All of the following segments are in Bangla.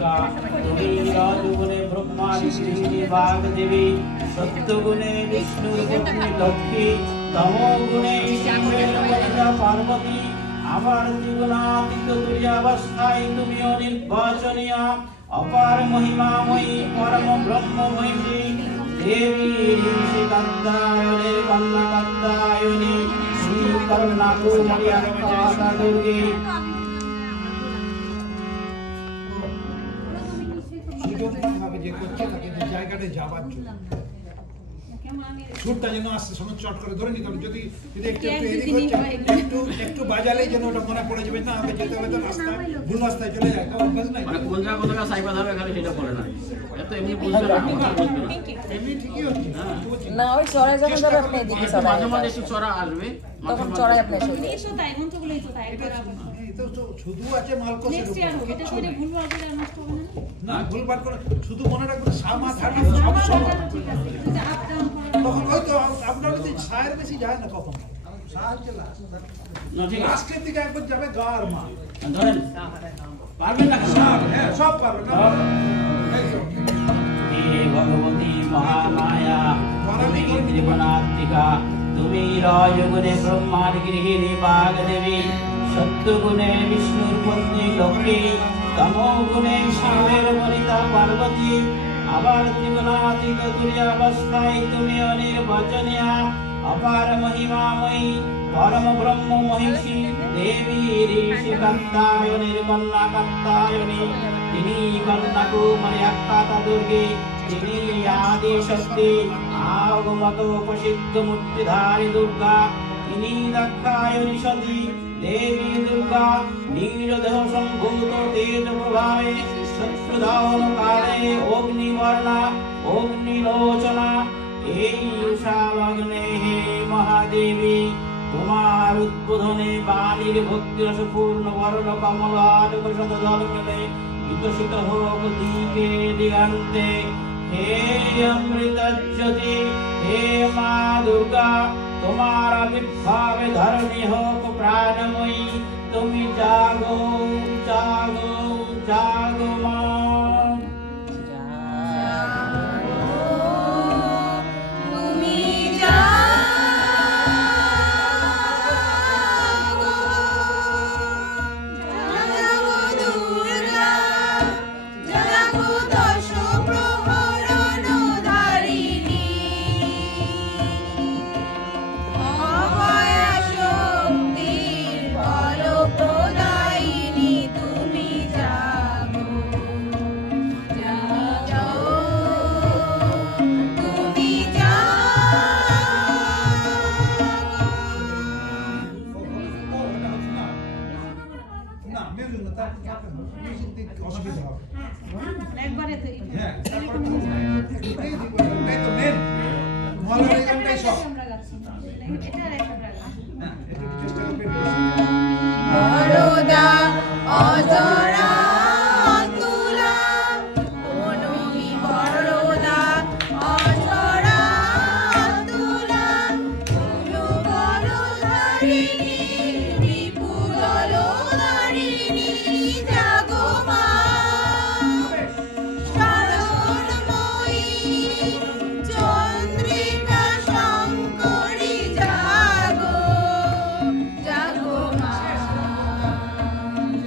अंबिका तुमी रजोगुणे ब्रह्मादि गृहिणी वाग्देवी सत्वगुणे विष्णुपत्नी लक्ष्मी तमोगुणे शिवेर वनिता पार्वती आबार त्रिगुणातीत तुर्यावस्थाय तुमी अनिर्वचनीय अपार महिमामयी परम ब्रह्ममयी देवी ऋषिकन्दायने कन्नकन्दायने श्री करुणाकुमारी अक्का दुर्गे ভাবে যে করছে তাকে যে জায়গাতে যাবার জন্য সুরটা যেন আসছে সময় চট করে ধরে নিতে হবে যদি একটু এদিক হচ্ছে একটু বাজালেই যেন ওটা মনে পড়ে যাবে না আমাকে যেতে হবে তো রাস্তায় ভুল রাস্তায় চলে যায় অভ্যাস নাই মানে কোন জায়গা সাইবা ধরে খালি সেটা পড়ে না এত এমনি বুঝতে না এমনি ঠিকই হচ্ছে না ওই চড়াই যখন যাবে আপনি এদিকে চড়াই মাঝে মাঝে একটু চড়া আসবে তখন চড়াই আপনি শুনবেন এসো তাই মন্ত্রগুলোই তো তাই একবার শুধু আছে মালকোসের নেক্সট ইয়ার এটা করে ভুলভাল করে নষ্ট হবে না ভুলভাল করে শুধু মনে রাখবেন সামা থাকবে সব সময় ঠিক আছে যদি আপ ডাউন তখন হয়তো আপনার যদি সায়ের বেশি যায় না কখন সাহায্য না ঠিক আছে লাস্টের দিকে একবার যাবে গার মা ধরেন পারবেন না হ্যাঁ সব পারবেন না হে ভগবতী মহামায়া তুমি ত্রিগুণাত্মিকা তুমি রজগুণে ব্রহ্মার গৃহিণী বাগদেবী সত্যগুণে বিষ্ণুর পত্নী লক্ষ্মী তমোগুণে শিবের বনিতা পার্বতী আবার ত্রিগুণাতীত তুর্যাবস্থায় তুমি অনির্বচনীয় अपार महिमामयी परम ब्रह्म महिषी देवी ऋषिकन्दायने कन्नाकन्दायने तिनी कन्नाकुमारी अक्का दुर्गे तिनी आदि शक्ति आगमतोपसिद्ध मूर्तिधारी दुर्गा तिनी दक्षायनि सती देवी दुर्गा नीरदेह सम्भूत तेज प्रभावे शत्रुदान काले अग्निवर्णा अग्निलोचना এই উষা লগ্নে হে মহাদেবী তোমার উদ্বোধনে বাণীর ভক্তি রস পূর্ণ বর্ণ কমলার শত জল মেলে বিকশিত হোক দিকে দিগান্তে হে অমৃত জ্যোতি হে মা দুর্গা তোমার আবির্ভাবে ধরণী হোক প্রাণময়ী তুমি জাগো জাগো জাগো মা একবারে তো হ্যাঁ এটাই দিব এটাই তো মেন মহলার এখানটাই সব আমরা গাচ্ছি এটা আর একটা গাচ্ছি হ্যাঁ একটু চেষ্টা করবেন বরদা অজরা তুলা মনমি বরদা অজরা তুলা অনু বরধারিণী বিপুদলধারিণী জাগো মা শরণময়ী চন্দ্রিকা শঙ্করী জাগো জাগো মা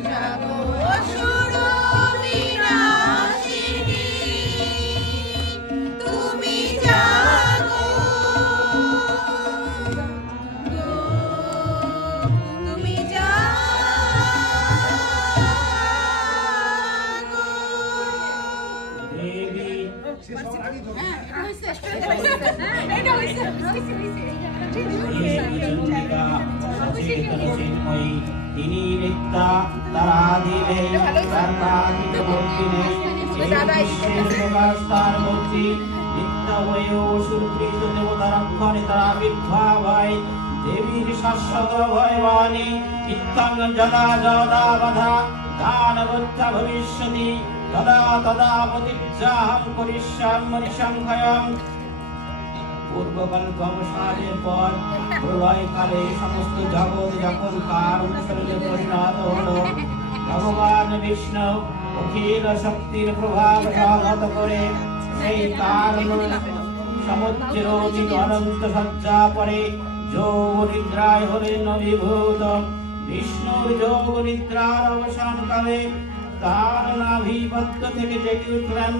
জাগো অসুর বিনাশিনী তুমি জাগো তুমি জাগো দেবী সে সব আগে ধরুন এটা হইছে देवी चंडिका सचेतन चिन्मयी तिनी नित्या तराधिने सर्वाधिक मूर्तिने प्रकाशतार मूर्ति नित्य वयो सुरप्रीत देवता रक्षणे तराविर्भावाय देवीर शाश्वत भयवानी नित्यं जदा जदा वधा दानवच्च भविष्यति तदा तदा प्रतिज्ञाहं करिष्यामि संख्यं पूर्वकल्प अवसाনের পর প্রলয়কালে সমস্ত জগৎ যখন কার অনুসরণে পরিণত হলো ভগবান বিষ্ণু অখিল শক্তির প্রভাব সংহত করে সেই কারণ সমুদ্রের অতীত অনন্ত সজ্জা পরে যোগ নিদ্রায় হলেন অভিভূত। বিষ্ণুর যোগ নিদ্রার অবসান কালে তার নাভিপদ্ম থেকে জেগে উঠলেন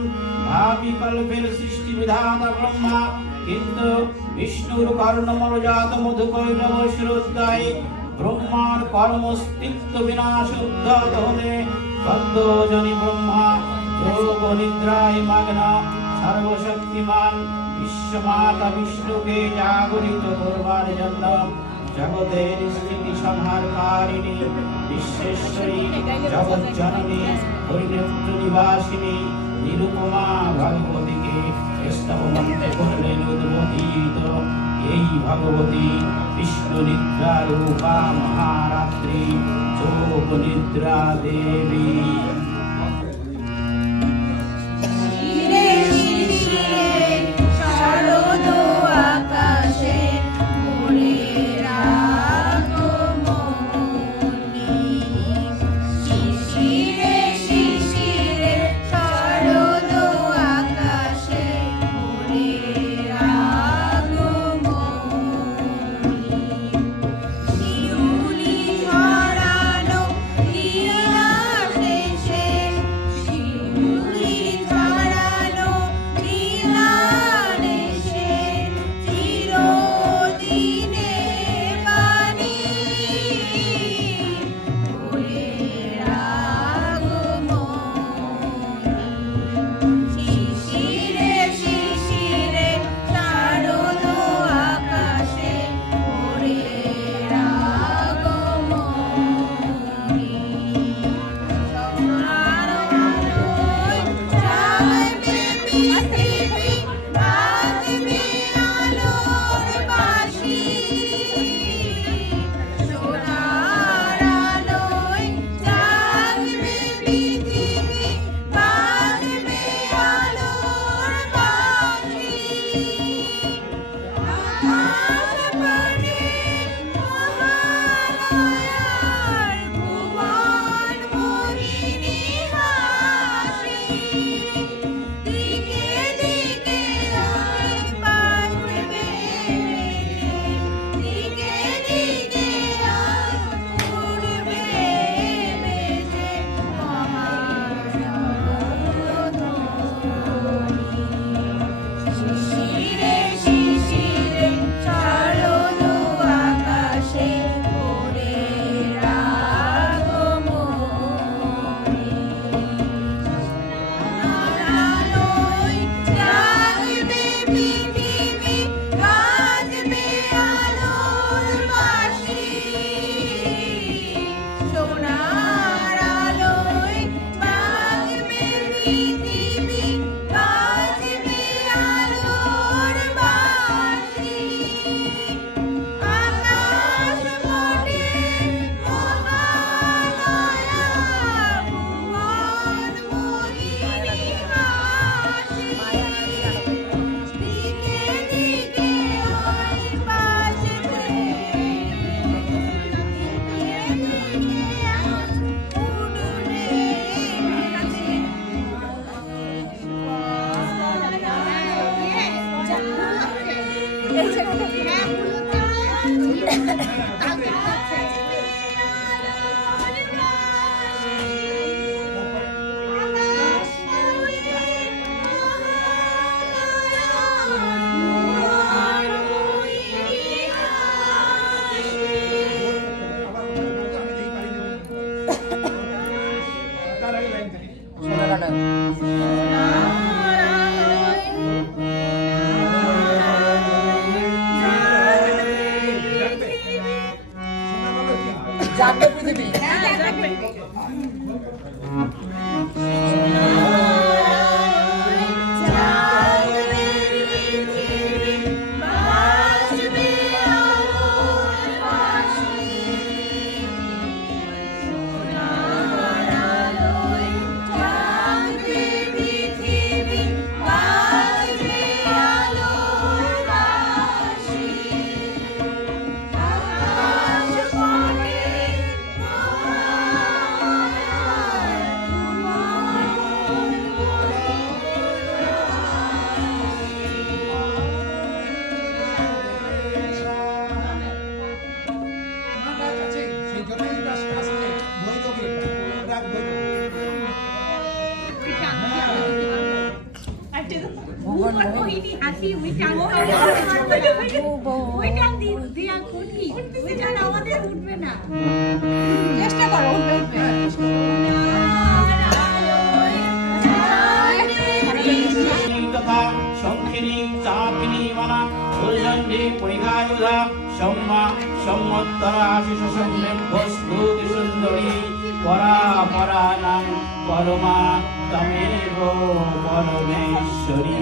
ভাবি কল্পের সৃষ্টি বিধাতা ব্রহ্মা। কিন্তু বিষ্ণুর কর্ণমলজাত মধুকৈরব শিরোদ্দয়ে ব্রহ্মার কর্মস্তিত্ব বিনাশ উদ্ধত হলে বদ্ধজনী ব্রহ্মা যোগ নিদ্রায় মগ্ন সর্বশক্তিমান বিশ্বমাতা বিষ্ণুকে জাগরিত করবার জন্য জগতের স্থিতি সংহারকারিণী বিশ্বেশ্বরী জগজ্জননী হরিনেত্র নিবাসিনী নিরুপমা ভগবতীকে স্তবমন্ত্রে করলেন উদ্বোধিত। এই ভগবতী বিষ্ণু নিদ্রা রূপা মহারাত্রি যোগ নিদ্রা দেবী। শিরে শিরে শারদ আকাশে ভোরের আগমনী। শিশিরে শিশিরে শারদ আকাশে ভোরের আগমনী। শিউলি ঝরানো লীলা শেষে, শিউলি ঝরানো লীলা শেষে চিরদিনে বাণী ভোরের আগমনী। শিশিরে শিশিরে শারদ আকাশে ভোরের আগমনী। সোনার আলোয় জাগবে পৃথিবী, বাজবে আলোর বাঁশি। সোনার আলোয় জাগবে পৃথিবী, বাজবে আলোর বাঁশি। আকাশ পানে মহালয়ার ভুবন মোহিনী হাসি। দিকে দিকে ওই বাজবে বেজে, দিকে দিকে ওই উড়বে বেজে মহাশঙ্খধ্বনি। শিশিরে শিশিরে শারদ আকাশে ভোরের আগমনী। সোনার আলোয় জাগবে পৃথিবী, বাজবে আলোর বাঁশি। সোনার আলোয় জাগবে পৃথিবী, বাজবে আলোর বাঁশি। আকাশ পটে মহালয়া ভুবন মোহিনী হাসি। দিকে দিকে ওই বাজবে, দিকে দিকে উড়বে বেজে তার আগে লাইন থেকে সোনার আলোয় জাগবে পৃথিবী। জাগবে পৃথিবী, বাজবে আলোর বাঁশি। সোনার আলোয় জাগবে পৃথিবী, ভুবন মোহিনী হাসি ওই টান ওই টান দিয়া করি ওই টান আমাদের উঠবে না চেষ্টা করো উঠবে তথা শঙ্খিনী চাপিনী মানা ফুলঝণ্ডে পরিঘায়ুধা সম্মা সম্মত্তরা আশিষ সম্যক্তস্তু সুন্দরী পরা পরানাং পরমা তমেব পরমেশ্বরী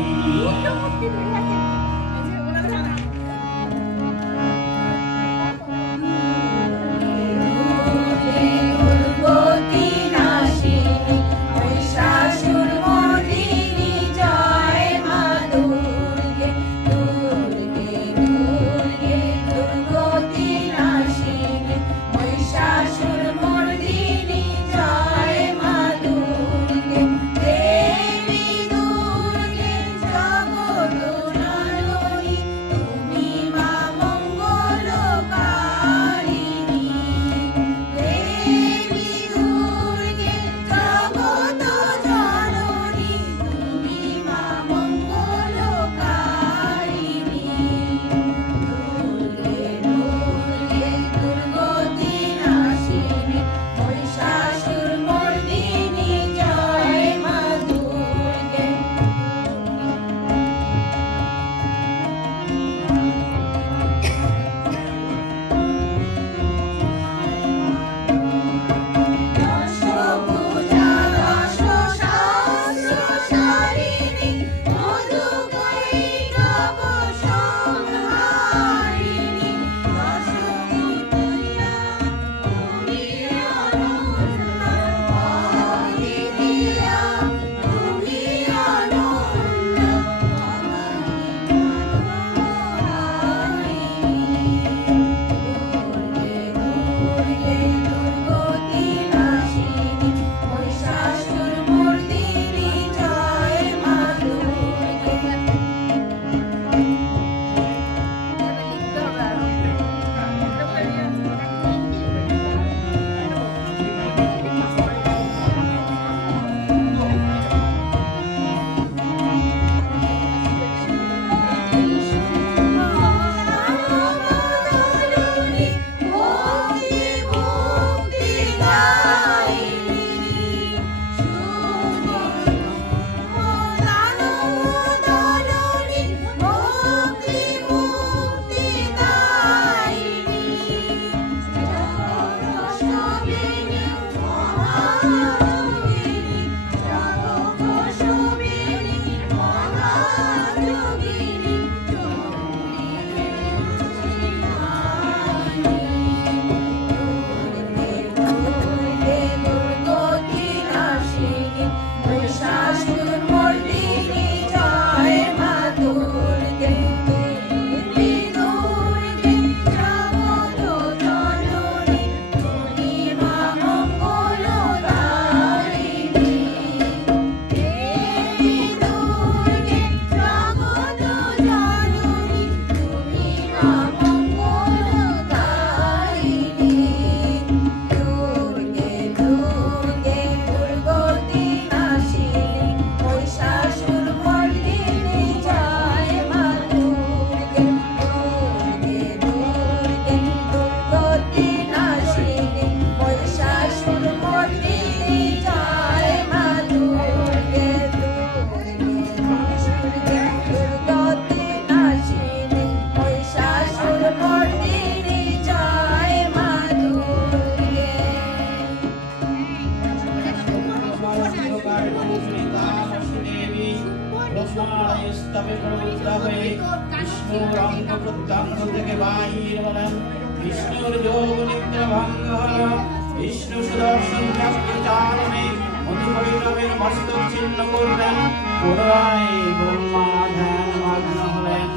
विष्णु सुदर्शन चक्र चालने मधुबैरवेर मस्तक छिन्न करलेन पुनराय ब्रह्मा ध्यान मग्न हलेन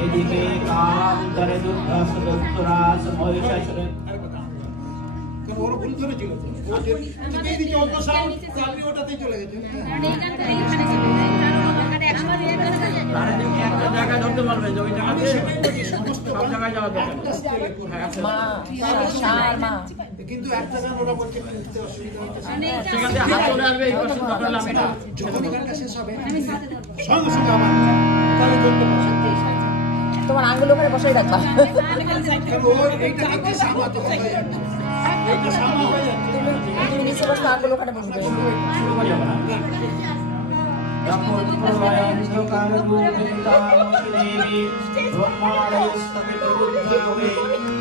एदिके कालान्तरे दुर्गास दत्तराज महिषासुरेर ওরা ভুল ধরেছিল তো এই দিকে অল্প সাউন্ড আপনি ওটাতেই চলে গেছেন কারণ এইখান থেকে এখানে চলে যায় কারণ ওখানে আমার এখানে আর একটা জায়গা ধরতে পারবেন যে ওই জায়গাতে সমস্ত সব জায়গায় যাওয়া দরকার একটা স্কেলে করবে। মা সার মা কিন্তু এক জায়গায় ওরা বলছে খুলতে অসুবিধা হচ্ছে সেখান থেকে হাত চলে আসবে এই পাশে তাহলে আমি এটা যখন গানটা শেষ হবে আমি সাথে ধরবো সঙ্গে সঙ্গে আবার তাহলে ধরতে পারবে তোমার আঙ্গুল ওখানে বসাই রাখবা কারণ ওর এইটা দিকে সামাতে হবে এইটা সামা হয়ে যাচ্ছে তুমি নিচে বসে আঙ্গুল ওখানে বসবে শুরু করা যাবে না যখন প্রলয় অন্ধকার রূপিতামসী দেবী ব্রহ্মালয়স্তকে প্রবুদ্ধ হয়ে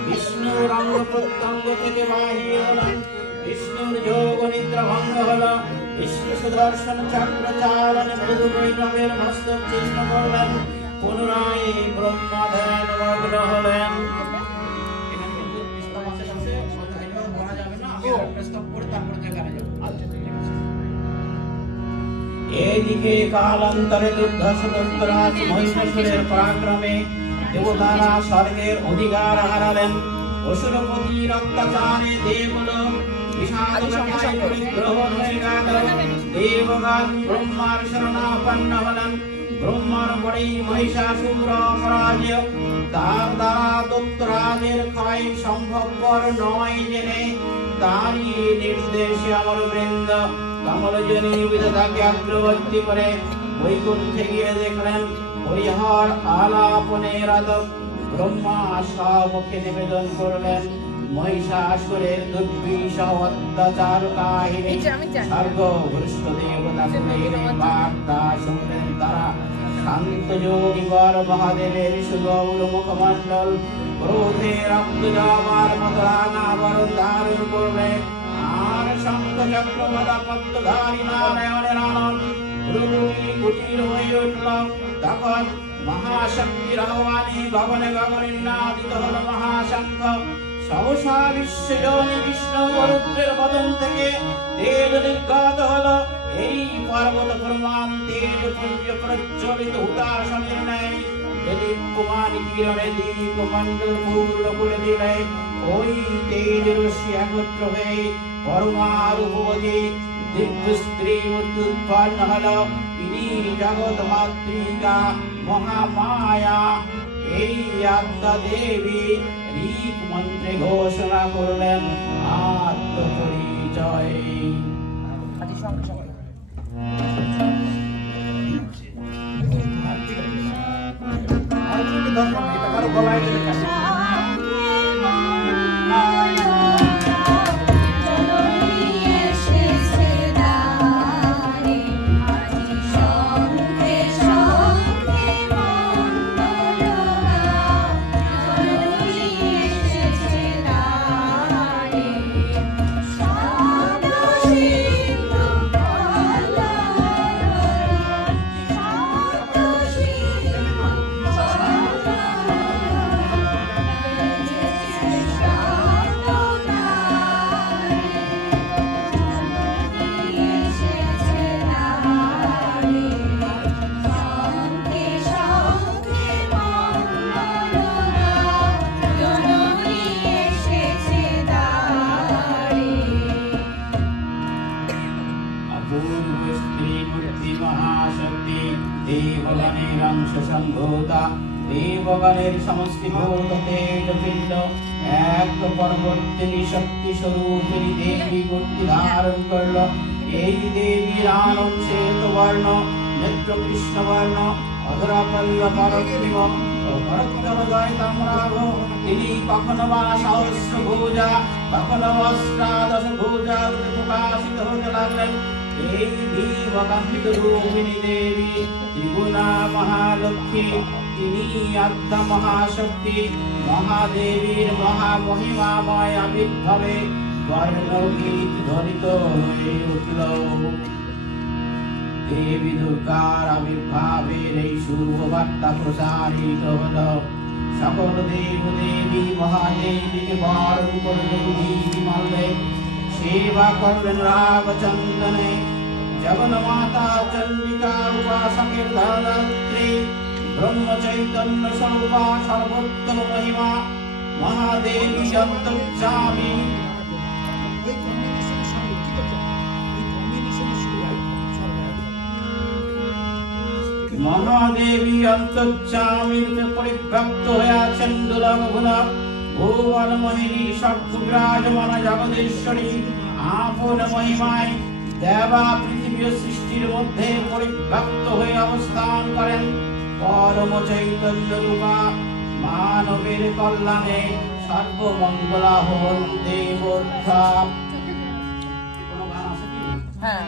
বিষ্ণুর অঙ্গ প্রত্যঙ্গ থেকে বাহির হলেন। বিষ্ণুর যোগ নিদ্রা ভঙ্গ হল। বিষ্ণু সুদর্শন চক্র চালনে মৃদু বৈষ্ণবের মস্তক চিহ্ন করলেন। পুনরায় ব্রহ্মা ধ্যান মগ্ন হলেন। এখানে কিন্তু প্রস্তাব আছে সাথে এইভাবে বলা যাবে না আমি প্রস্তাব করে তারপরে যেখানে যাব আচ্ছা ঠিক আছে এদিকে কালান্তরে দুর্ধর্ষরাজ মহিষাসুরের পরাক্রমে দেবতারা স্বর্গের অধিকার হারালেন। অসুরপতির অত্যাচারে দেবলোক বিষাদকায় পরিগ্রহ হয়ে গেল। দেবগণ ব্রহ্মার শরণাপন্ন হলেন। ব্রহ্মার পরেই মহিষাসুর অপরাজেয়। তার দ্বারা দত্তরাজের ক্ষয় সম্ভবপর নয় জেনে তারই নির্দেশে অমর বৃন্দ কমলজনী বিধাতাকে অগ্রবর্তী করে বৈকুণ্ঠে গিয়ে দেখলেন হরিহর আলাপনে রত। ব্রহ্মা সম্মুখে নিবেদন করলেন মহিষাসুরের দুর্বিষহ অত্যাচার কাহিনী। স্বর্গভ্রষ্ট দেবতাকুলের বার্তা শুনলেন তারা। শান্ত যোগীবর মহাদেবের সুগৌর মুখমণ্ডল ক্রোধে রক্ত জমার মতো রাঙাবরণ ধারণ করবে। আর শঙ্খ চক্র গদা পদ্মধারী নারায়ণের আনন্দ রূপী কুটির হয়ে উঠল। তখন মহাশক্তির আহ্বানে গগনে গগনে নিনাদিত হল মহাশঙ্খ। সহসা বিশ্বজনী বিষ্ণু রুদ্রের বদন থেকে তেজ নির্গত হল। এই পর্বত প্রমাণ তেজ পুঞ্জ প্রজ্বলিত হুতাশনের ন্যায় দিলীপ কুমার কিরণে দীপ মণ্ডল পূর্ণ করে দিলে। ওই তেজ রশ্মি একত্র হয়ে পরমারূপবতী দিব্য স্ত্রী মূর্তি উৎপন্ন হল। ইনি জগৎ মাতৃকা মহামায়া। এই আদ্যা দেবী ঋক মন্ত্রে ঘোষণা করলেন আত্মপরিচয়। আদি সঙ্গে সঙ্গে আর কি দরকার নেই এটা কারো গলায় দিলে কাছে দেবগণের অংশ সম্ভূতা। দেবগণের সমষ্টিভূত তেজপিণ্ড এক পরবর্তী শক্তি স্বরূপিণী দেবী মূর্তি ধারণ করল। এই দেবীর আনন শ্বেত বর্ণ, নেত্র কৃষ্ণ বর্ণ, অধরা পল্লব পরক্তিম ও ভরতহৃদয় তাম্রাভ। তিনি কখনো বা সহস্র ভুজা, কখনো অষ্টাদশ ভুজা রূপে প্রকাশিত হতে লাগলেন। এই দেবকান্ত রূপিণী দেবী ত্রিগুণা মহালক্ষ্মী। তিনি আদ্যা মহাশক্তি মহাদেবীর মহামহিমাময় আবির্ভাবে বর্ণগীত ধ্বনিত হয়ে উঠল। দেবী দুর্গার আবির্ভাবের এই শুভ বার্তা প্রসারিত হল। সকল দেব দেবী মহাদেবীকে বরণ করলেন দীপি মাল্যে, সেবা করলেন রাগচন্দনে। জগন মাতা চন্ডিকা উপাসকের ধনধাত্রী, ব্রহ্ম চৈতন্য স্বরূপা সর্বোত্তম মহিমা মহাদেবী অন্তর্যামী। ওই কম্বিনেশনের সঙ্গে কি করতে ওই কম্বিনেশনের শুরু হয় মহাদেবী অন্তর্যামী রূপে পরিব্যাপ্ত হয়ে আছেন দুলভ ভুলভ ভুবন মোহিনী সর্ব বিরাজমান জগদীশ্বরী আপন মহিমায় দেবা পৃথিবী ও সৃষ্টির মধ্যে পরিব্যাপ্ত হয়ে অবস্থান করেন পরম চৈতন্য রূপা মানবের কল্যাণে সর্বমঙ্গলা হন দেবতা। কোনো গান আছে কি? হ্যাঁ